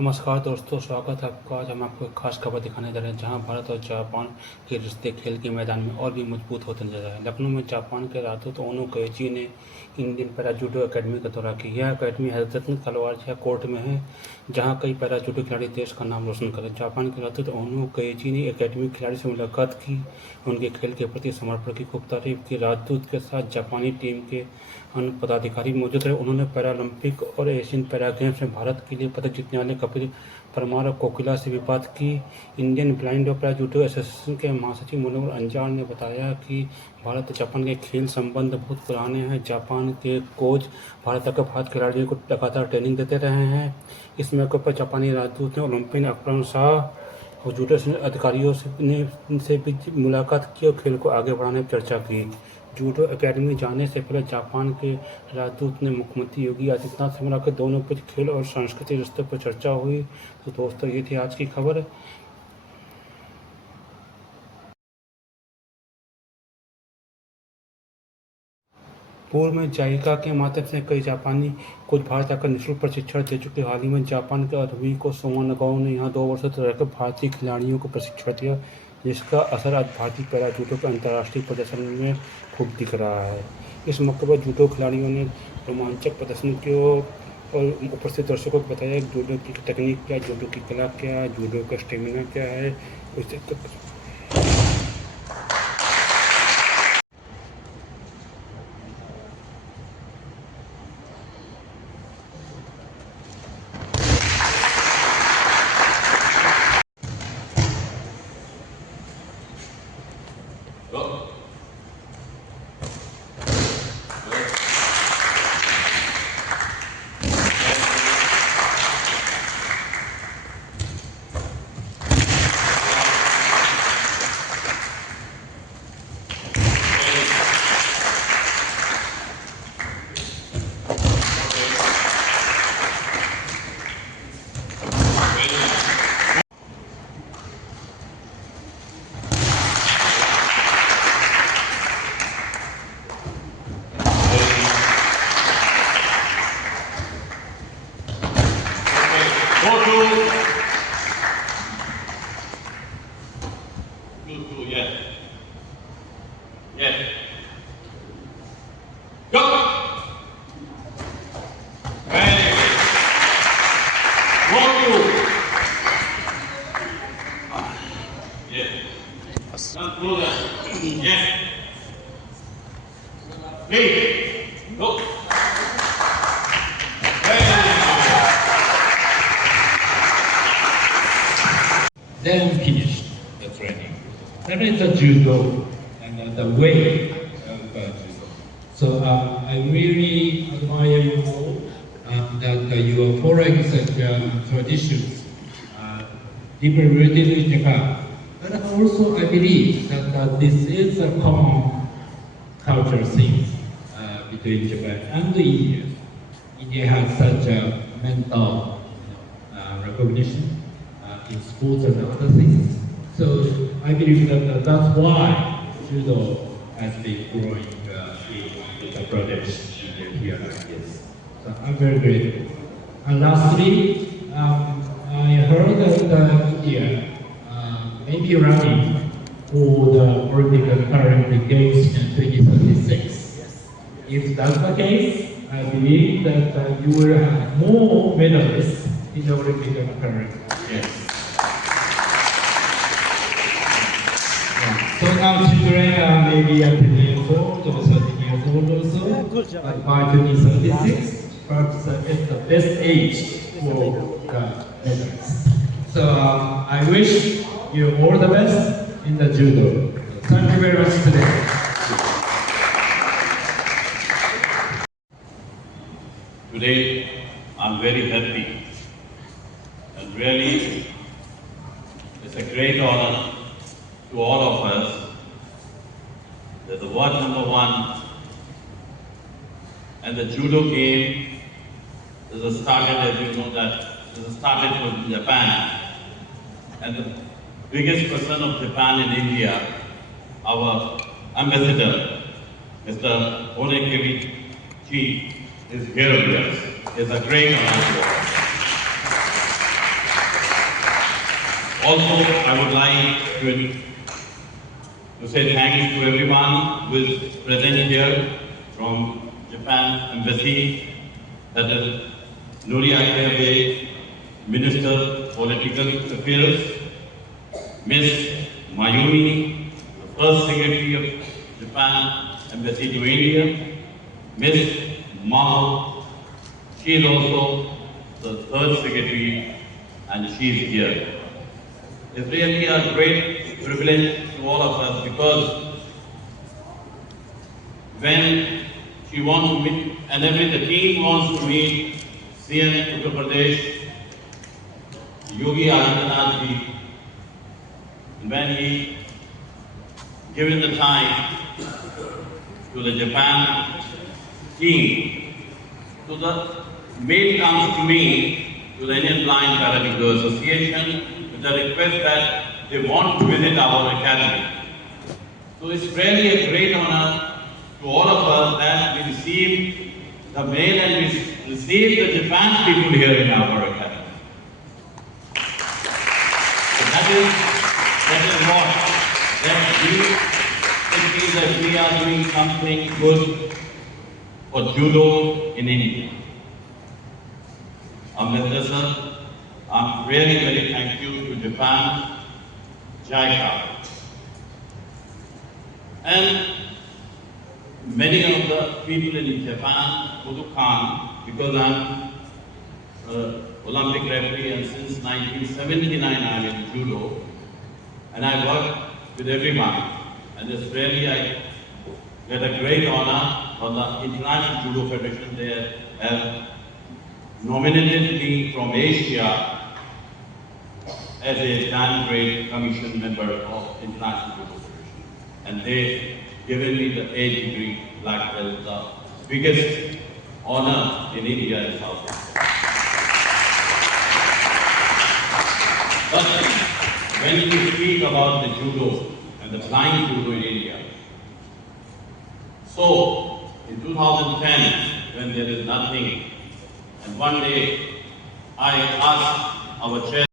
नमस्कार दोस्तों, स्वागत है आपका। आज हम आपको एक खास खबर दिखाने जा रहे हैं, जहां भारत और जापान के रिश्ते खेल के मैदान में और भी मजबूत होते नजर आए। लखनऊ में जापान के राजदूत ओनो कोइची ने इंडियन पैरा जूडो अकेडमी का दौरा किया। यह अकेडमी हजरतगंज तलवार कोर्ट में है, जहां कई पैरा जूडो खिलाड़ी देश का नाम रोशन करे। जापान के राजदूत ओनो कोइची ने अकेडमी खिलाड़ी से मुलाकात की, उनके खेल के प्रति समर्पण की खूब तारीफ की। राजदूत के साथ जापानी टीम के अन्य पदाधिकारी मौजूद रहे। उन्होंने पैरालंपिक और एशियन पैरा गेम्स में भारत के लिए पदक जीतने वाले कपिल परमार और कोकिला से भी बात की। इंडियन ब्लाइंड और पैरा जूडो एसोसिएशन के महासचिव मुनव्वर अंजार ने बताया कि भारत और जापान के खेल संबंध बहुत पुराने हैं। जापान के कोच भारत खिलाड़ियों को लगातार ट्रेनिंग देते रहे हैं। इस मौके पर जापानी राजदूत ने ओलंपियन अकरम शाह और जूडो अधिकारियों से भी मुलाकात की और खेल को आगे बढ़ाने पर चर्चा की। जूडो अकेडमी जाने से पहले जापान के राजदूत ने मुख्यमंत्री योगी आदित्यनाथ से मिलाकर दोनों के खेल और सांस्कृतिक रिश्तों पर चर्चा हुई। तो दोस्तों, ये थी आज की खबर। पूर्व में जाइका के माध्यम से कई जापानी कोच भारत आकर निःशुल्क प्रशिक्षण दे चुके। हाल ही में जापान के अरविको सोमानगांव ने यहाँ 2 वर्षों तक रहकर भारतीय खिलाड़ियों को प्रशिक्षण दिया, जिसका असर आज भारतीय पैरा जूडो के अंतर्राष्ट्रीय प्रदर्शन में खूब दिख रहा है। इस मौके पर जूडो खिलाड़ियों ने रोमांचक प्रदर्शन किया और उपस्थित दर्शकों को बताया कि जूडो की तकनीक क्या है, जूडो की कला क्या है, जूडो का स्टेमिना क्या है। Then finish the training. That is the judo and the way of judo. So I really admire you all that you are following such traditions deeply rooted in Japan. But also I believe that this is a common cultural thing between Japan and India. India has such a mental recognition in sports and other things. So I believe that that's why judo has been growing in the Pradesh here like this. So I'm very grateful. And lastly, I heard that India may be running for the Olympic and Paralympic Games in 2036. If that's the case, I believe that you will have more medalists in the Olympic and Paralympic Games. So now children may be at 10 years old or 13 years old also, but by 2036, perhaps it's the best age for the medals. So I wish you all the best in the judo. Thank you very much today. Today, I'm very happy and really it's a great honor to all of us that the world #1 and the judo game is started, as you know, that is started from Japan. And the biggest person of Japan in India, our ambassador, Mr. Onekichi, is here with us. It's a great honor to us. Also, I would like to say thanks to everyone who is present here from Japan Embassy, that is Nuri Akabe, Minister Political Affairs, Ms. Mayumi, the First Secretary of Japan Embassy to India, Ms. Mao, she is also the Third Secretary and she is here. It's really a great privilege to all of us because when she wants to meet, and then the team wants to meet CM Uttar Pradesh, Yogi Adityanath ji, when he given the time to the Japan team, so the mail comes to me, to the Indian Blind Paralegal Association, with the request that they want to visit our academy. So it's really a great honor to all of us that we receive the mail and we receive the Japan people here in our academy. So that is what, that it means that we are doing something good for judo in India. Ambedkar sir, I'm really very thankful to Japan, JICA. And many of the people in Japan, Kodokan, because I'm Olympic referee and since 1979 I'm in judo, and I work with everyone. And it's really, I get a great honor from the International Judo Federation. They have nominated me from Asia as a Dan grade commission member of International Judo Federation. And they given me the A degree black belt, the biggest honor in India and South Africa. But when you speak about the judo and the blind judo in India, so in 2010, when there is nothing, and one day I asked our chair